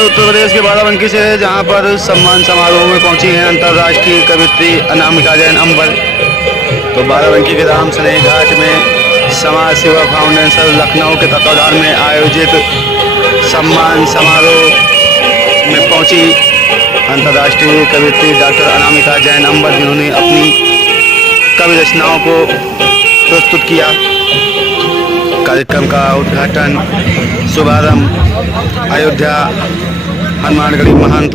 खबर उत्तर प्रदेश के बाराबंकी से है, जहां पर सम्मान समारोह में पहुंची हैं अंतर्राष्ट्रीय कवियत्री अनामिका जैन अंबर। तो बाराबंकी के राम स्नेही घाट में समाज सेवा फाउंडेशन लखनऊ के तत्वाधान में आयोजित सम्मान समारोह में पहुंची अंतर्राष्ट्रीय कवियत्री डॉक्टर अनामिका जैन अंबर, जिन्होंने अपनी कवि रचनाओं को प्रस्तुत किया। कार्यक्रम का उद्घाटन शुभारंभ अयोध्या हनुमानगढ़ी महंत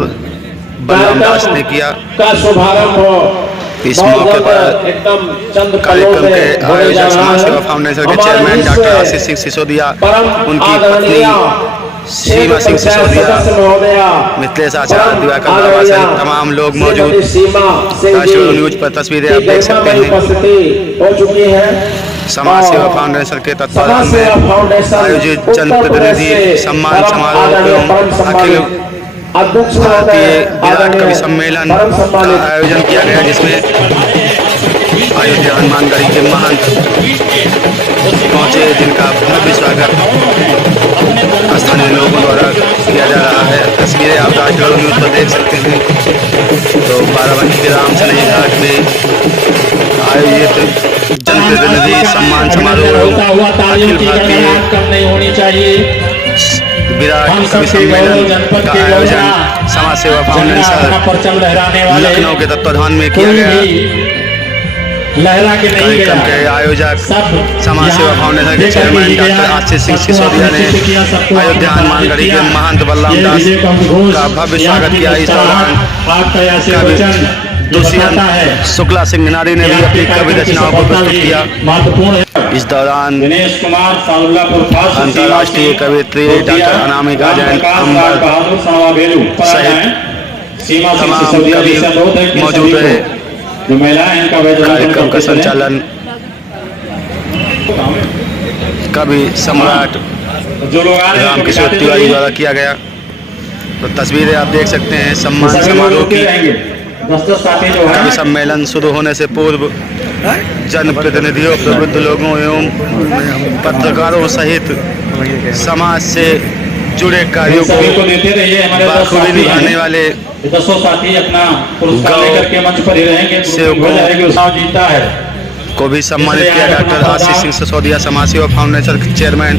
बलराम दास ने किया। इस मौके पर कार्यक्रम के आयोजक समाज सेवा फाउंडेशन के चेयरमैन डॉक्टर आशीष सिंह सिसोदिया, उनकी पत्नी सीमा सिंह सिसोदिया, मिथिलेश आचार्य, दिवाकर बाबा सहित तमाम लोग मौजूद। राष्ट्रीय न्यूज पर तस्वीरें आप देख सकते हैं। समाज सेवा फाउंडेशन के तत्वाधान में आयोजित जनप्रतिनिधि सम्मान समारोह एवं अखिल भारतीय विराट कवि सम्मेलन का आयोजन किया गया, जिसमें अयोध्या हनुमानगढ़ी के महंत पहुंचे, जिनका भव्य स्वागत स्थानीय लोगों द्वारा किया जा रहा है। तस्वीरें आप राष्ट्रीय न्यूज पर देख सकते हैं। तो बाराबंकी के राम स्नेही घाट में आयोजित जनप्रतिनिधि सम्मान समारोह अखिल भारतीय विराट कवि सम्मेलन का आयोजन समाज सेवा फाउंडेशन लखनऊ के तत्वाधान में किया गया। कार्यक्रम के आयोजक समाज सेवा फाउंडेशन के चेयरमैन डॉक्टर आशीष सिंह सिसोदिया ने अयोध्या हनुमानगढ़ी के महंत बलराम दास का भव्य स्वागत किया। इस दौरान दुष्यंत शुक्ला सिंह मिनारी ने भी अपनी कवि रचनाओं को प्रस्तुत किया। इस दौरान अंतर्राष्ट्रीय कवियत्री डॉक्टर अनामिका जैन अंबर सहित तमाम कवि मौजूद रहे। कार्यक्रम का संचालन कवि सम्राट राम किशोर तिवारी द्वारा किया गया। तो तस्वीरें आप देख सकते हैं सम्मान समारोह की। कवि सम्मेलन शुरू होने से पूर्व जनप्रतिनिधियों, प्रबुद्ध लोगों एवं पत्रकारों सहित समाज से जुड़े कार्यों को बखूबी निभाने वाले को भी सम्मानित किया। डॉक्टर आशीष सिंह सिसोदिया, समाज सेवा फाउंडेशन के चेयरमैन।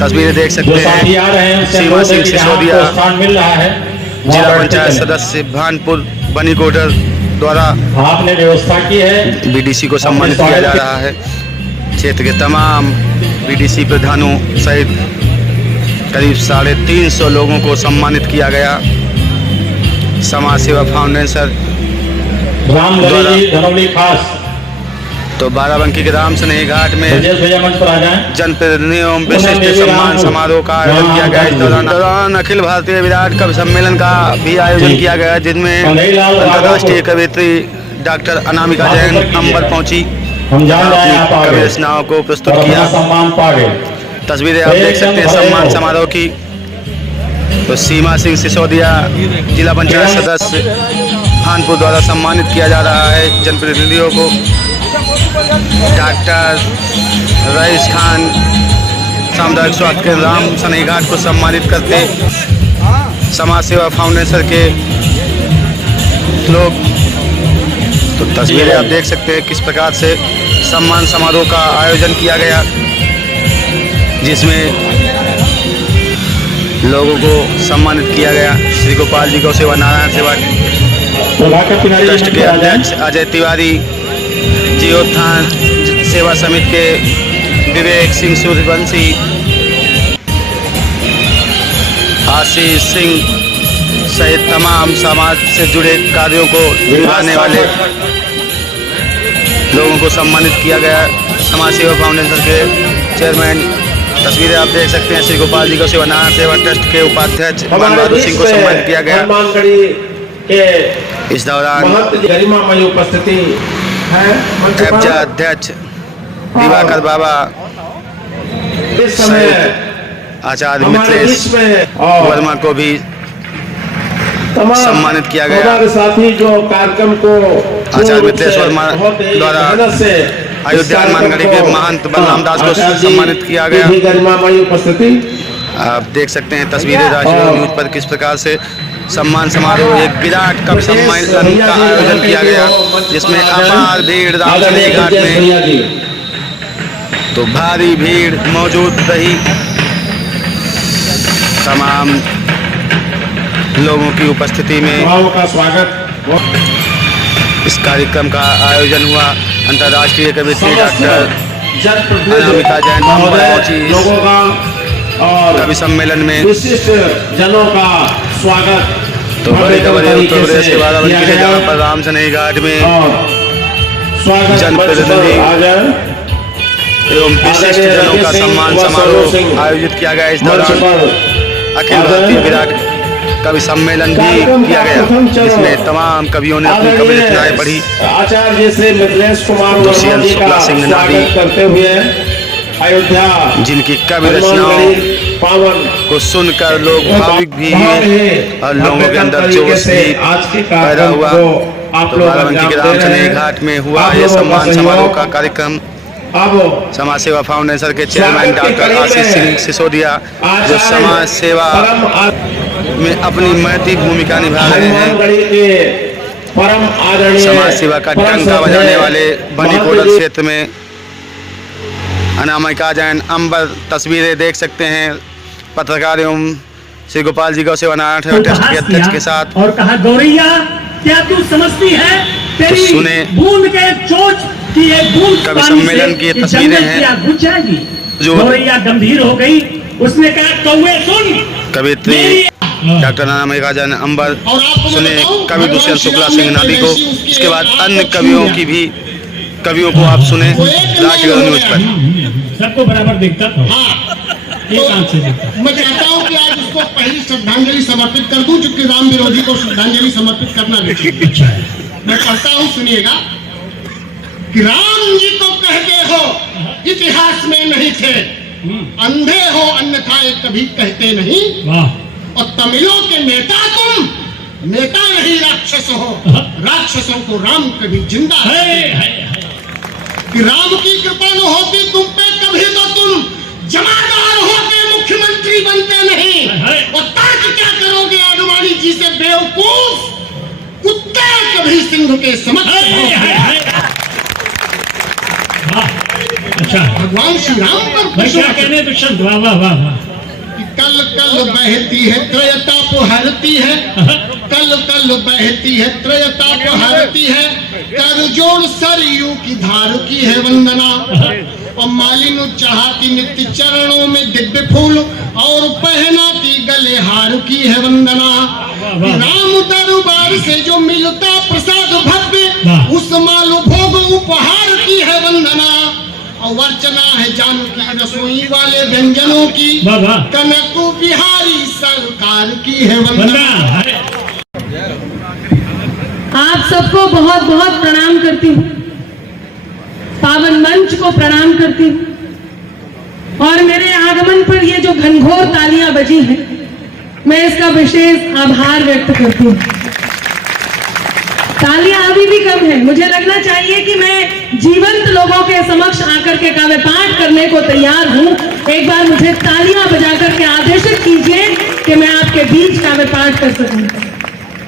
तस्वीरें देख सकते हैं। सीमा सिंह सिसोदिया, जिला पंचायत सदस्य भानपुर बनीकोटर द्वारा आपने व्यवस्था की है। बीडीसी को सम्मानित किया जा रहा है। क्षेत्र के तमाम बीडीसी प्रधानों सहित करीब 350 लोगों को सम्मानित किया गया। समाज सेवा फाउंडेशन द्वारा तो बाराबंकी के राम स्नेही घाट में जनप्रतिनिधियों एवं विशिष्ट सम्मान समारोह का आयोजन किया गया। इस दौरान अखिल भारतीय विराट कवि सम्मेलन का भी आयोजन किया गया, जिनमें अंतर्राष्ट्रीय कवियत्री डॉक्टर अनामिका जैन अंबर पहुंची, अपनी कवि रचनाओं को प्रस्तुत किया। तस्वीरें आप देख सकते हैं सम्मान समारोह की। तो सीमा सिंह सिसोदिया, जिला पंचायत सदस्य भानपुर द्वारा सम्मानित किया जा रहा है जनप्रतिनिधियों को। डॉक्टर रईस खान सामुदायिक स्वास्थ्य केंद्र राम स्नेही घाट को सम्मानित करते समाज सेवा फाउंडेशन के लोग। तो तस्वीरें आप देख सकते हैं किस प्रकार से सम्मान समारोह का आयोजन किया गया, जिसमें लोगों को सम्मानित किया गया। श्री गोपाल जी को सेवा नारायण सेवा ट्रस्ट के अध्यक्ष अजय तिवारी, जीवोत्थान सेवा समिति के विवेक सिंह सूर्यवंशी, आशीष सिंह सहित तमाम समाज से जुड़े कार्यों को निभाने वाले लोगों को सम्मानित किया गया। समाज सेवा फाउंडेशन के चेयरमैन। तस्वीरें आप देख सकते हैं। श्री गोपाल जी को सेवा नारायण सेवा ट्रस्ट के उपाध्यक्ष मान बहादुर सिंह को सम्मानित किया गया। इस दौरान उपस्थिति अध्यक्ष दिवाकर बाबा सहित आचार्य मिथिलेश वर्मा को भी सम्मानित किया गया। साथी जो कार्यक्रम को आचार्य मिथिलेश वर्मा द्वारा अयोध्या हनुमानगढ़ी के महंत बलराम दास को सम्मानित किया गया। आप देख सकते हैं तस्वीरें राष्ट्रीय न्यूज पर किस प्रकार से सम्मान समारोह एक विराट कप सम्मेलन का आयोजन किया गया, जिसमें अपार भीड़ रामसनेही घाट में तो भारी भीड़ मौजूद रही। तमाम लोगों की उपस्थिति में इस कार्यक्रम का आयोजन हुआ। अंतर्राष्ट्रीय कवियत्री डॉक्टर अनामिका जैन अम्बर पहुंची और कवि सम्मेलन में विशिष्ट जनों का स्वागत। तो बड़ी खबर है उत्तर प्रदेश के बाराबंकी से, जहाँ पर रामसनेही घाट में जनप्रतिनिधि एवं विशिष्ट जनों का सम्मान समारोह आयोजित किया गया। इस दौरान अखिल भारतीय विराट कवि सम्मेलन भी किया गया, जिसमें तमाम कवियों ने अपनी कवि रचनाएं पढ़ी। आचार्य श्री मिथिलेश कुमार दुष्यंत शुक्ला सिंह नादी करते हुए अयोध्या, जिनकी कवि रचनाओं को सुनकर लोग भावुक भी हुए और लोगों के अंदर जोश भी पैदा हुआ। तो बाराबंकी के रामसनेही घाट में हुआ ये सम्मान समारोह का कार्यक्रम। समाज सेवा फाउंडेशन के चेयरमैन डॉक्टर आशीष सिंह सिसोदिया, जो समाज सेवा में अपनी महती भूमिका निभा रहे हैं, समाज सेवा का डंका बजाने वाले बनी कोडल क्षेत्र में अनामिका जैन अम्बर तस्वीरें देख सकते हैं पत्रकार एवं श्री गोपाल जी गौ सेवा नारायण ट्रस्ट के अध्यक्ष के साथ। और कहा गौरैया क्या तू समझती है तेरी सुने बूंद के चोच की एक बूंद कवि सम्मेलन की तस्वीरें हैं जो गौरैया गंभीर हो गई। उसने कहा कौवे सुन। कवियत्री डॉक्टर अनामिका जैन अम्बर सुने कवि दुष्यंत शुक्ला सिंह नादी को। इसके बाद अन्य कवियों को आप सुने राष्ट्रीय न्यूज पर। सबको बराबर देखता था। मैं चाहता हूँ कि आज उसको पहली श्रद्धांजलि समर्पित कर दूं, चूंकि राम विरोधी को श्रद्धांजलि समर्पित करना भी चाहिए। मैं पढ़ता हूँ, सुनिएगा कि राम जी को कहते हो इतिहास में नहीं थे, अंधे हो अन्यथा ये कभी कहते नहीं, और तमिलों के नेता तुम नेता नहीं राक्षस हो, राक्षसों को राम कभी जिंदा है। कि राम की कृपा न होती तुम पे कभी तो तुम जमादार होते मुख्यमंत्री बनते नहीं, और ताक क्या करोगे आडवाणी जी से बेवकूफ कुत्ते कभी सिंह के समक्ष। अच्छा, भगवान श्री राम पर क्या कहने दुष्यंत, वाह वाह वाह वाह। कल कल बहती है त्रयता को हरती है, कल कल बहती है त्रयता को हरती है, कर जोड़ सरयू की धार की है वंदना, और मालिन चाहती नित्य चरणों में दिव्य फूल, और पहनाती गले हार की है वंदना। राम दरबार से जो मिलता प्रसाद भव्य, उस मालू भोग उपहार की है वंदना, और वर्चना है जानकी रसोई वाले व्यंजनों की, कनक बिहारी सरकार की है वंदना। आप सबको बहुत बहुत प्रणाम करती हूँ, पावन मंच को प्रणाम करती हूँ, और मेरे आगमन पर ये जो घनघोर तालियां बजी हैं, मैं इसका विशेष आभार व्यक्त करती हूँ। तालियां अभी भी कम है, मुझे लगना चाहिए कि मैं जीवंत लोगों के समक्ष आकर के काव्य पाठ करने को तैयार हूँ। एक बार मुझे तालियां बजा करके आदेशित कीजिए कि मैं आपके बीच काव्य पाठ कर सकूं।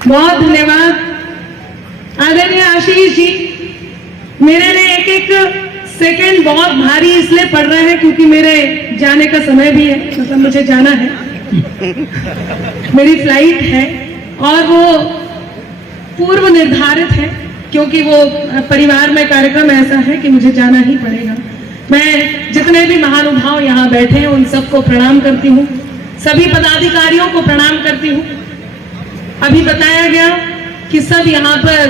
बहुत धन्यवाद आदरणीय आशीष जी। मेरे लिए एक एक सेकंड बहुत भारी इसलिए पड़ रहा है क्योंकि मेरे जाने का समय भी है, मतलब मुझे जाना है, मेरी फ्लाइट है और वो पूर्व निर्धारित है, क्योंकि वो परिवार में कार्यक्रम ऐसा है कि मुझे जाना ही पड़ेगा। मैं जितने भी महानुभाव यहाँ बैठे हैं उन सबको प्रणाम करती हूँ, सभी पदाधिकारियों को प्रणाम करती हूँ। अभी बताया गया कि सब यहाँ पर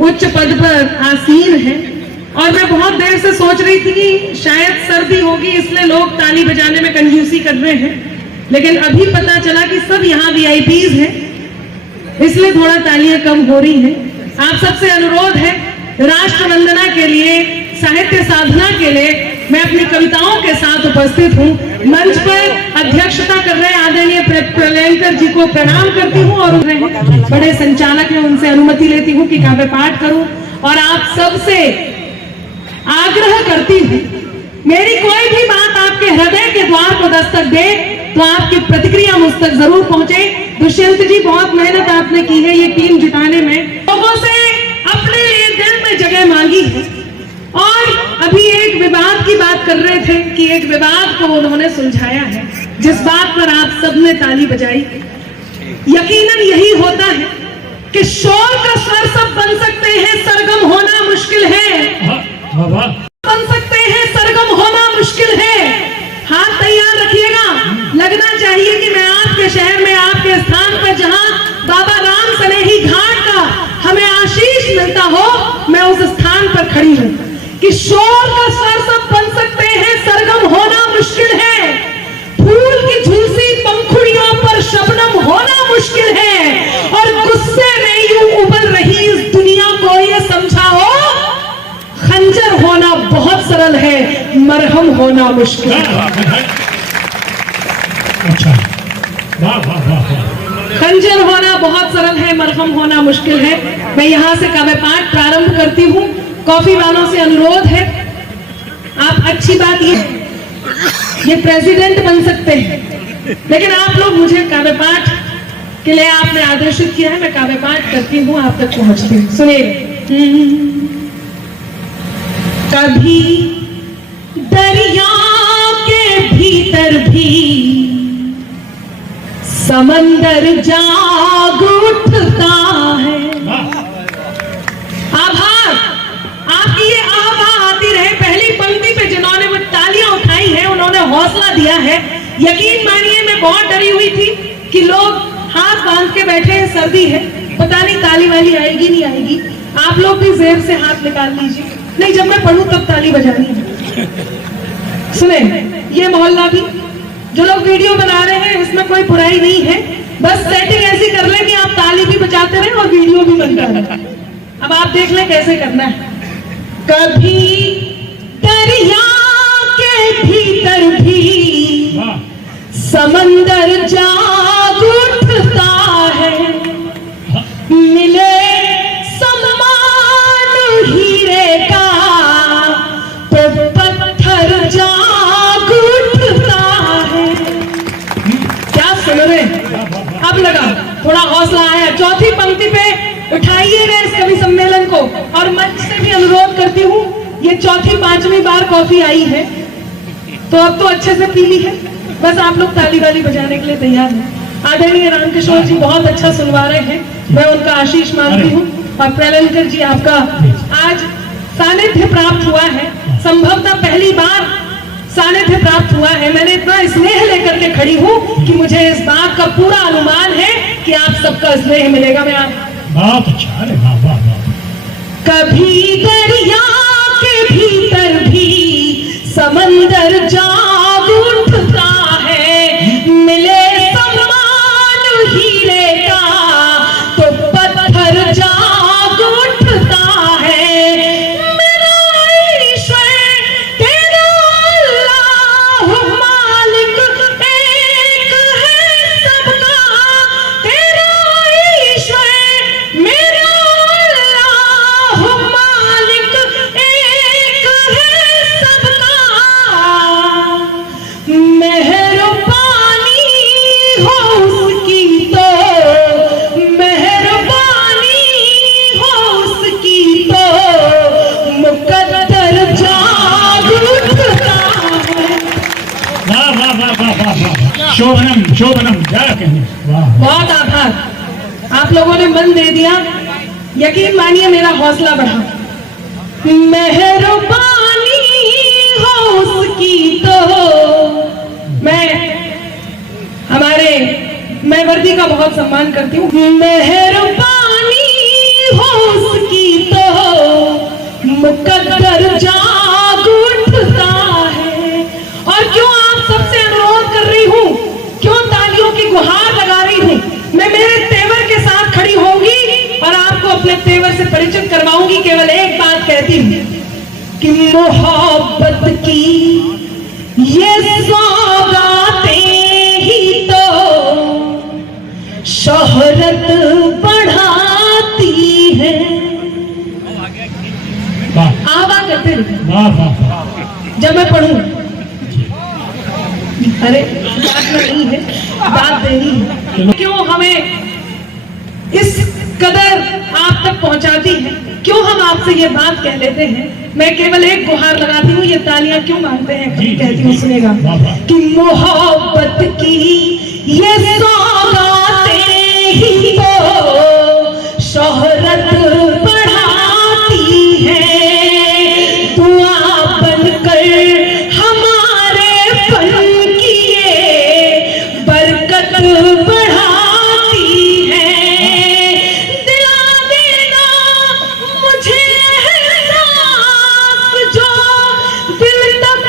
उच्च पद पर आसीन हैं, और मैं बहुत देर से सोच रही थी कि शायद सर्दी होगी इसलिए लोग ताली बजाने में कंजूसी कर रहे हैं, लेकिन अभी पता चला कि सब यहाँ वीआईपीज हैं, इसलिए थोड़ा तालियां कम हो रही हैं। आप सबसे अनुरोध है, राष्ट्र वंदना के लिए, साहित्य साधना के लिए मैं अपनी कविताओं के साथ उपस्थित हूँ। मंच पर अध्यक्षता कर रहे आदरणीय प्रलयंकर जी को प्रणाम करती हूँ, और बड़े संचालक हैं उनसे अनुमति लेती हूँ कि काव्य पाठ करूँ, और आप सबसे आग्रह करती हूँ, मेरी कोई भी बात आपके हृदय के द्वार को दस्तक दे तो आपकी प्रतिक्रिया मुझ तक जरूर पहुंचे। दुष्यंत जी, बहुत मेहनत आपने की है ये टीम जुटाने में, लोगों से अपने लिए दिल में जगह मांगी है। और अभी एक विवाद की बात कर रहे थे कि एक विवाद को उन्होंने सुलझाया है, जिस बात पर आप सबने ताली बजाई। यकीनन यही होता है कि शोर का स्वर सब बन सकते हैं, सरगम होना मुश्किल है। बन सकते हैं, सरगम होना मुश्किल है। हाथ तैयार रखिएगा। लगना चाहिए कि मैं आपके शहर में, आपके स्थान पर जहां बाबा राम सनेही घाट का हमें आशीष मिलता हो, मैं उस स्थान पर खड़ी हूं कि शोर का स्वर सब बन सकते हैं, सरगम होना मुश्किल है। फूल की झुलसी पंखुड़ियों पर शबनम होना मुश्किल है। और गुस्से में यूं उबल रही इस दुनिया को ये समझाओ, खंजर होना बहुत सरल है, मरहम होना मुश्किल है। अच्छा, वाह वाह वाह वाह। खंजर होना बहुत सरल है, मरहम होना मुश्किल है। मैं यहाँ से काव्य पाठ प्रारंभ करती हूँ। कॉफी वालों से अनुरोध है, आप अच्छी बात ये प्रेसिडेंट बन सकते हैं, लेकिन आप लोग मुझे काव्य पाठ के लिए आपने आदेशित किया है, मैं काव्य पाठ करती हूँ, आप तक पहुंचती हूँ। सुनिए। कभी दरिया के भीतर भी समंदर जाग उठता है। आभार, आपकी ये आवाज आती रहे। पहली पंक्ति पे जिन्होंने वो तालियां उठाई है, उन्होंने हौसला दिया है। यकीन मानिए, मैं बहुत डरी हुई थी कि लोग हाथ बांध के बैठे हैं, सर्दी है, पता नहीं ताली वाली आएगी नहीं आएगी। आप लोग भी जेब से हाथ निकाल लीजिए। नहीं, जब मैं पढ़ूं तब ताली बजानी है। सुने, ये मोहल्ला भी जो लोग वीडियो बना रहे हैं, इसमें कोई बुराई नहीं है, बस सेटिंग ऐसी कर ले कि आप ताली भी बजाते रहे और वीडियो भी बनता रहे। अब आप देख लें कैसे करना है। कभी दरिया के भीतर भी समंदर जाग उठता है, मिले सम्मान हीरे का तो पत्थर जाग उठता है। क्या सुन रहे? अब लगा, थोड़ा हौसला आया। चौथी पंक्ति पे उठाइएगा इस कवि सम्मेलन को। और मंच से भी अनुरोध करती हूँ, ये चौथी पांचवी बार कॉफी आई है, तो अब तो अच्छे से पी ली है, बस आप लोग ताली वाली बजाने के लिए तैयार हैं। आदरणीय रामकिशोर जी बहुत अच्छा सुनवा रहे हैं, मैं उनका आशीष मानती हूँ। और प्रलंकर जी, आपका आज सानिध्य प्राप्त हुआ है, संभवतः पहली बार सानिध्य प्राप्त हुआ है। मैंने इतना स्नेह लेकर के खड़ी हूँ कि मुझे इस बात का पूरा अनुमान है कि आप सबका स्नेह मिलेगा। मैं आप बहुत अच्छा है, वाह वाह वाह। कभी दरिया के भीतर भी समंदर जाग उठता है, मिले सम्मान हीरे का तो पत्थर जाग उठता है। मेरा ईश्वर तेरा अल्लाह मालिक एक है सबका, तेरा ईश्वर मेरा अल्लाह मालिक एक है सबका। मेहरबानी हो उसकी तो, मेहरबानी हो उसकी तो मुकद्दर जाग उठता है। वाह वाह वाह वाह वाह वाह। शोभनम शोभनम, क्या कहने, वाह। बहुत आभार, आप लोगों ने मन दे दिया। यकीन मानिए, मेरा हौसला बढ़ा। मेहरबानी हो उसकी तो, मैं वर्दी का बहुत सम्मान करती हूँ। मेहरबानी हो उसकी तो मुकद्दर जाग उठता है। और क्यों आप सबसे अनुरोध कर रही हूँ, क्यों तालियों की गुहार लगा रही हूँ, मैं मेरे तेवर के साथ खड़ी होंगी और आपको अपने तेवर से परिचित करवाऊंगी। केवल एक बात कहती हूँ कि मोहब्बत की ये सौगातें ही तो शोहरत बढ़ाती है। आवा करते रहिए वाह वाह वाह। जब मैं पढ़ूं। अरे बात नहीं है, बात देनी है। क्यों हमें इस कदर आप तक पहुंचाती है, क्यों हम आपसे ये बात कह लेते हैं। मैं केवल एक गुहार लगाती हूँ, ये तालियां क्यों मारते हैं कहती हूँ, सुनेगा कि मोहब्बत की ये सौगातें ही तो शोहरत बढ़ाती है, दुआ बनकर हमारे फन की ये बरकत बढ़ाती है। दिला देना मुझे एहसास जो दिल तक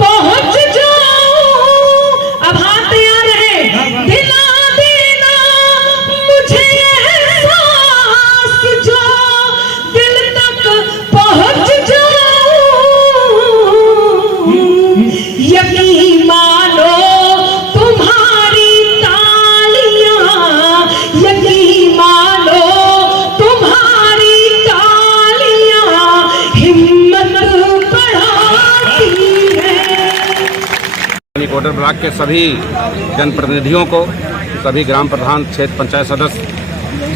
पहुंच जाऊं। अब हाथ तैयार है। दिला देना मुझे एहसास जो दिल तक पहुंच जाऊं। यकीन मानो तुम्हारी तालियां, यकीन मानो तुम्हारी तालियां हिम्मत बढ़ाती है। कोटर ब्लॉक के सभी जनप्रतिनिधियों को, सभी ग्राम प्रधान, क्षेत्र पंचायत सदस्य,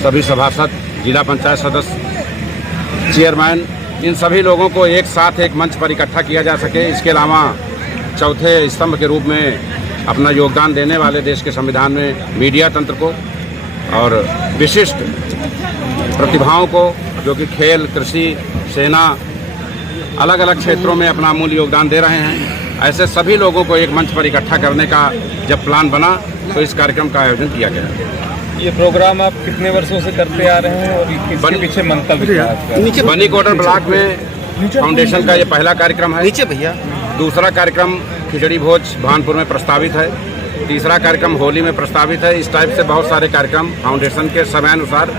सभी सभासद, जिला पंचायत सदस्य, चेयरमैन, इन सभी लोगों को एक साथ एक मंच पर इकट्ठा किया जा सके, इसके अलावा चौथे स्तंभ के रूप में अपना योगदान देने वाले देश के संविधान में मीडिया तंत्र को और विशिष्ट प्रतिभाओं को जो कि खेल, कृषि, सेना, अलग अलग क्षेत्रों में अपना अमूल्य योगदान दे रहे हैं, ऐसे सभी लोगों को एक मंच पर इकट्ठा करने का जब प्लान बना तो इस कार्यक्रम का आयोजन किया गया। ये प्रोग्राम आप कितने वर्षों से करते आ रहे हैं और इसके पीछे मंतव्य क्या है? बनी कोटर ब्लॉक में फाउंडेशन का ये पहला कार्यक्रम है। नीचे भैया। दूसरा कार्यक्रम खिचड़ी भोज भानपुर में प्रस्तावित है। तीसरा कार्यक्रम होली में प्रस्तावित है। इस टाइप से बहुत सारे कार्यक्रम फाउंडेशन के समयानुसार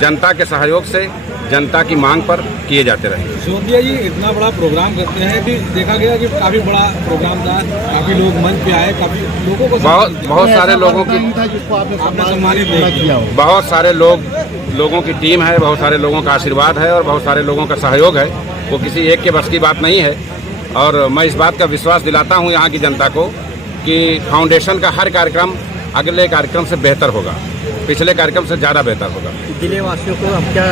जनता के सहयोग से, जनता की मांग पर किए जाते रहे। जोगिया जी इतना बड़ा प्रोग्राम करते हैं कि देखा गया कि काफी बड़ा प्रोग्राम था, काफी लोग मंच पे आए, काफी लोगों को बहुत सारे लोगों की आपने सम्मानित किया। बहुत सारे लोगों की टीम है, बहुत सारे लोगों का आशीर्वाद है और बहुत सारे लोगों का सहयोग है। वो किसी एक के बस की बात नहीं है और मैं इस बात का विश्वास दिलाता हूँ यहाँ की जनता को कि फाउंडेशन का हर कार्यक्रम अगले कार्यक्रम से बेहतर होगा, पिछले कार्यक्रम से ज़्यादा बेहतर होगा। जिले वासियों को आप क्या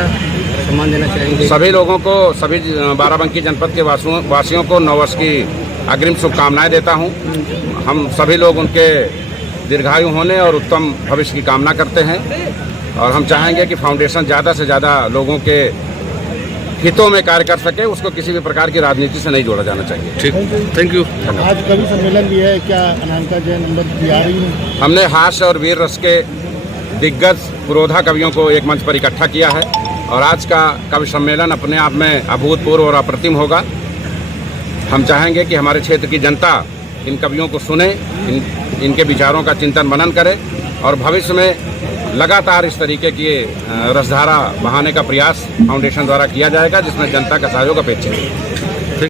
सम्मान देना चाहेंगे? सभी लोगों को, सभी बाराबंकी जनपद के वासियों को नववर्ष की अग्रिम शुभकामनाएं देता हूं। हम सभी लोग उनके दीर्घायु होने और उत्तम भविष्य की कामना करते हैं और हम चाहेंगे कि फाउंडेशन ज़्यादा से ज़्यादा लोगों के हितों में कार्य कर सके, उसको किसी भी प्रकार की राजनीति से नहीं जोड़ा जाना चाहिए। ठीक, थैंक यू। आज कवि सम्मेलन भी है, क्या अनामिका जैन नंबर तैयारी है? हमने हास्य और वीर रस के दिग्गज पुरोधा कवियों को एक मंच पर इकट्ठा किया है और आज का कवि सम्मेलन अपने आप में अभूतपूर्व और अप्रतिम होगा। हम चाहेंगे कि हमारे क्षेत्र की जनता इन कवियों को सुने, इनके विचारों का चिंतन मनन करे और भविष्य में लगातार इस तरीके की रसधारा बहाने का प्रयास फाउंडेशन द्वारा किया जाएगा, जिसमें जनता का सहयोग अपेक्षित है।